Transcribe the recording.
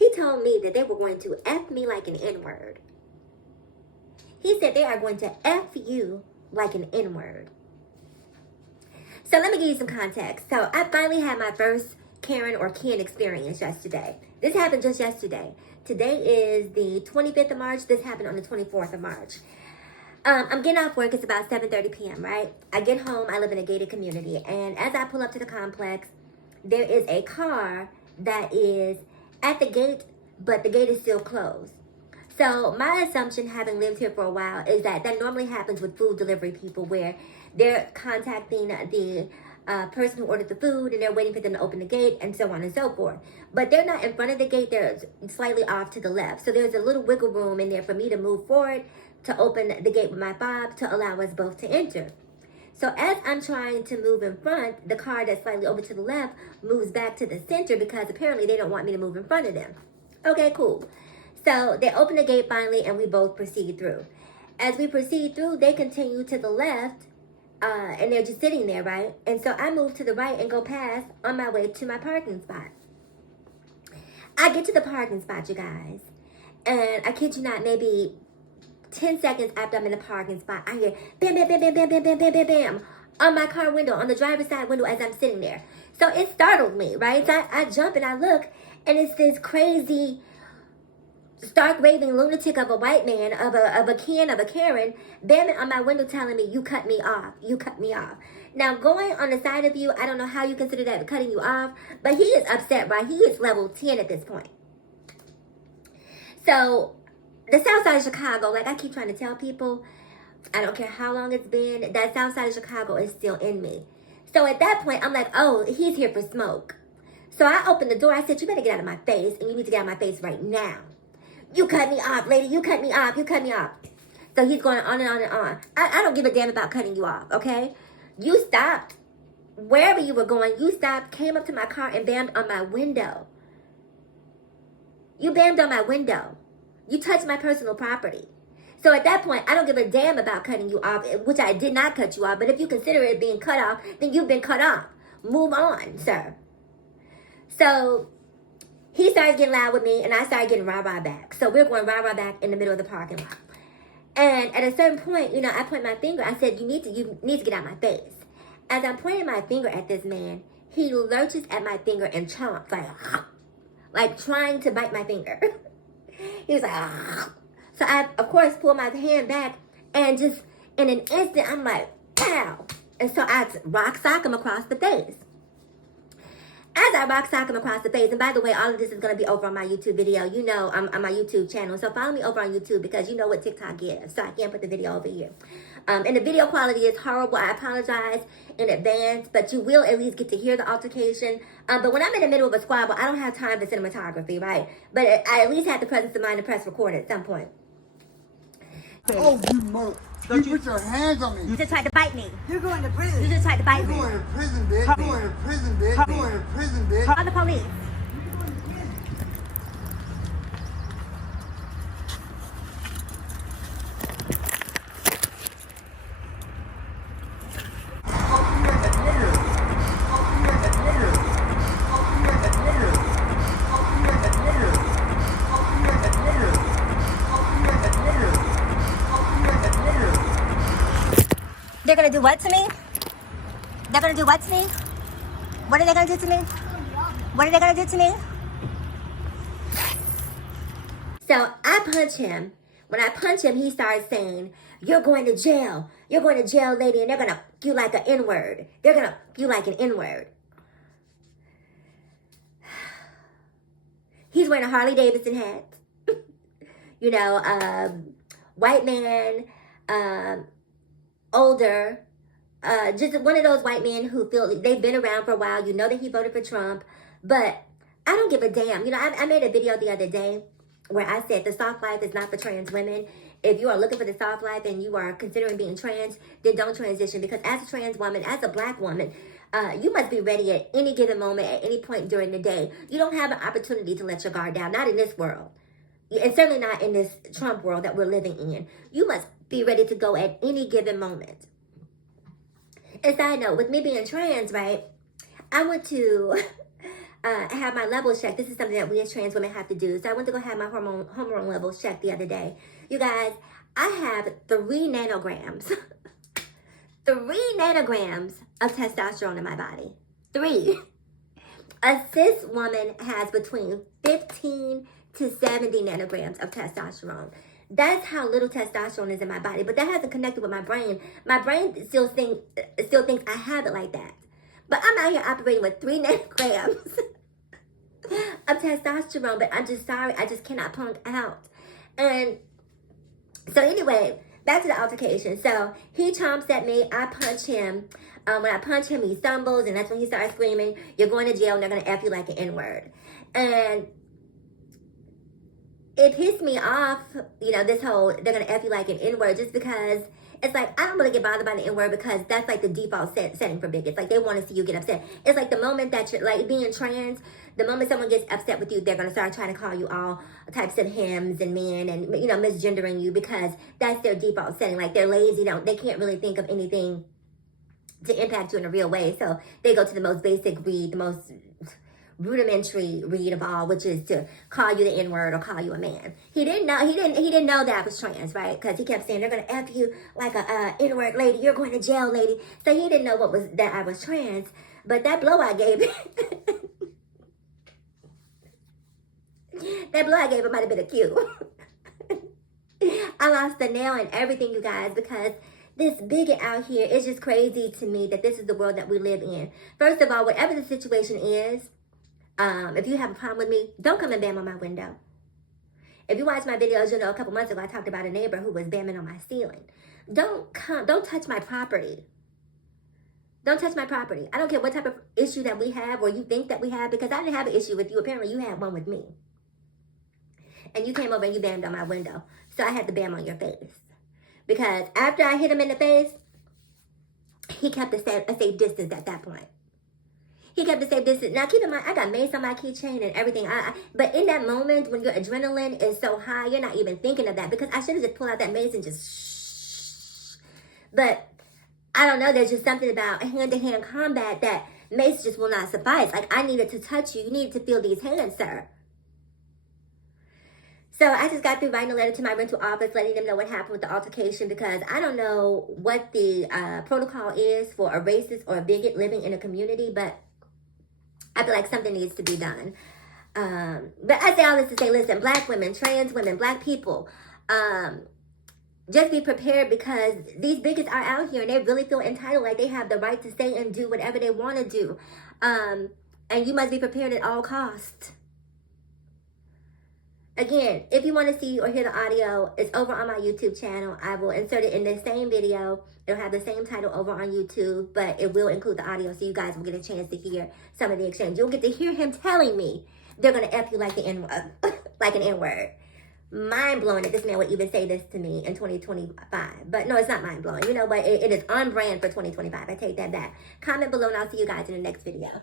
He told me that they were going to F me like an N-word. He said they are going to F you like an N-word. So let me give you some context. So I finally had my first Karen or Ken experience yesterday. This happened just yesterday. Today is the 25th of March. This happened on the 24th of March. I'm getting off work. It's about 7:30 p.m., right? I get home. I live in a gated community. And as I pull up to the complex, there is a car that is at the gate, but the gate is still closed. So my assumption, having lived here for a while, is that normally happens with food delivery people, where they're contacting the person who ordered the food and they're waiting for them to open the gate and so on and so forth. But they're not in front of the gate. They're slightly off to the left. So there's a little wiggle room in there for me to move forward to open the gate with my fob to allow us both to enter. So as I'm trying to move in front, the car that's slightly over to the left moves back to the center because apparently they don't want me to move in front of them. Okay, cool. So they open the gate finally and we both proceed through. As we proceed through, they continue to the left and they're just sitting there, right? And so I move to the right and go past on my way to my parking spot. I get to the parking spot, you guys, and I kid you not, maybe 10 seconds after I'm in the parking spot, I hear bam, bam, bam, bam, bam, bam, bam, bam, bam, bam, on my car window, on the driver's side window as I'm sitting there. So it startled me, right? So I jump and I look, and it's this crazy, stark raving lunatic of a white man, of a Ken, of a Karen, bamming on my window telling me, you cut me off, you cut me off. Now, going on the side of you, I don't know how you consider that cutting you off, but he is upset, right? He is level 10 at this point. So the south side of Chicago, like I keep trying to tell people, I don't care how long it's been, that south side of Chicago is still in me. So at that point, I'm like, oh, he's here for smoke. So I opened the door. I said, you better get out of my face, and you need to get out of my face right now. You cut me off, lady. You cut me off. You cut me off. So he's going on and on and on. I don't give a damn about cutting you off, okay? You stopped. Wherever you were going, you stopped, came up to my car, and bammed on my window. You bammed on my window. You touched my personal property. So at that point, I don't give a damn about cutting you off, which I did not cut you off. But if you consider it being cut off, then you've been cut off. Move on, sir. So he started getting loud with me, and I started getting rah-rah back. So we're going rah-rah back in the middle of the parking lot. And at a certain point, you know, I point my finger. I said, you need to get out of my face. As I'm pointing my finger at this man, he lurches at my finger and chomps, like trying to bite my finger. He was like, ah. So I, of course, pull my hand back, and just in an instant, I'm like, pow. And so I rock sock him across the face. As I rock sock him across the face, and by the way, all of this is going to be over on my YouTube video. You know, I'm on my YouTube channel. So follow me over on YouTube, because you know what TikTok gives. So I can't put the video over here. And the video quality is horrible. I apologize in advance, but you will at least get to hear the altercation. But when I'm in the middle of a squabble, I don't have time for cinematography, right? But I at least have the presence of mind to press record at some point. Oh, you mother! You put your hands on me. You just tried to bite me. You're going to prison. You just tried to bite me. You're going to prison, bitch. You're going to prison, bitch. You're going to prison, bitch. Call the police. They're gonna do what to me? They're gonna do what to me? What are they gonna do to me? What are they gonna do to me? So I punch him. When I punch him, he starts saying, you're going to jail. You're going to jail, lady, and they're gonna f you like an N-word. They're gonna f you like an N-word. He's wearing a Harley Davidson hat. You know, white man, older, just one of those white men who feel they've been around for a while. You know that he voted for Trump, but I don't give a damn. You know, I made a video the other day where I said the soft life is not for trans women. If you are looking for the soft life and you are considering being trans, then don't transition, because as a trans woman, as a black woman, you must be ready at any given moment, at any point during the day. You don't have an opportunity to let your guard down, not in this world. And certainly not in this Trump world that we're living in. You must be ready to go at any given moment. And side note, with me being trans, right, I went to have my levels checked. This is something that we as trans women have to do. So I went to go have my hormone levels checked the other day. You guys, I have 3 nanograms. 3 nanograms of testosterone in my body. 3. A cis woman has between 15 to 70 nanograms of testosterone. That's how little testosterone is in my body. But that hasn't connected with my brain. My brain still thinks I have it like that. But I'm out here operating with 3 nanograms of testosterone. But I'm just sorry. I just cannot punk out. And so anyway, back to the altercation. So he chomps at me. I punch him. When I punch him, he stumbles. And that's when he starts screaming, "You're going to jail and they're going to F you like an N-word." And it pissed me off, you know, this whole, they're going to F you like an N-word, just because it's like, I don't really get bothered by the N-word because that's like the default setting for bigots. Like, they want to see you get upset. It's like the moment that you're, like, being trans, the moment someone gets upset with you, they're going to start trying to call you all types of hims and men and, you know, misgendering you, because that's their default setting. Like, they're lazy, they can't really think of anything to impact you in a real way. So they go to the most basic read, the most rudimentary read of all, which is to call you the N-word or call you a man. He didn't know that I was trans, right? Because he kept saying, "They're gonna F you like a N-word lady, you're going to jail, lady." So he didn't know that I was trans. But that blow I gave him, might have been a cue. I lost the nail and everything, you guys, because this bigot out here is just crazy to me that this is the world that we live in. First of all, whatever the situation is, if you have a problem with me, don't come and bam on my window. If you watch my videos, you'll know a couple months ago I talked about a neighbor who was bamming on my ceiling. Don't touch my property. Don't touch my property. I don't care what type of issue that we have or you think that we have, because I didn't have an issue with you. Apparently you had one with me. And you came over and you bammed on my window. So I had to bam on your face. Because after I hit him in the face, he kept a safe distance at that point. He kept a safe distance. Now, keep in mind, I got mace on my keychain and everything. But in that moment, when your adrenaline is so high, you're not even thinking of that. Because I should have just pulled out that mace and just shh. But I don't know. There's just something about hand-to-hand combat that mace just will not suffice. Like, I needed to touch you. You needed to feel these hands, sir. So I just got through writing a letter to my rental office, letting them know what happened with the altercation, because I don't know what the protocol is for a racist or a bigot living in a community, but I feel like something needs to be done. But I say all this to say, listen, black women, trans women, black people, just be prepared, because these bigots are out here and they really feel entitled, like they have the right to say and do whatever they want to do. And you must be prepared at all costs. Again, if you want to see or hear the audio, it's over on my YouTube channel. I will insert it in the same video. It'll have the same title over on YouTube, but it will include the audio, so you guys will get a chance to hear some of the exchange. You'll get to hear him telling me they're going to F you like an N-word. Mind-blowing that this man would even say this to me in 2025. But no, it's not mind-blowing. You know, but it is on brand for 2025. I take that back. Comment below and I'll see you guys in the next video.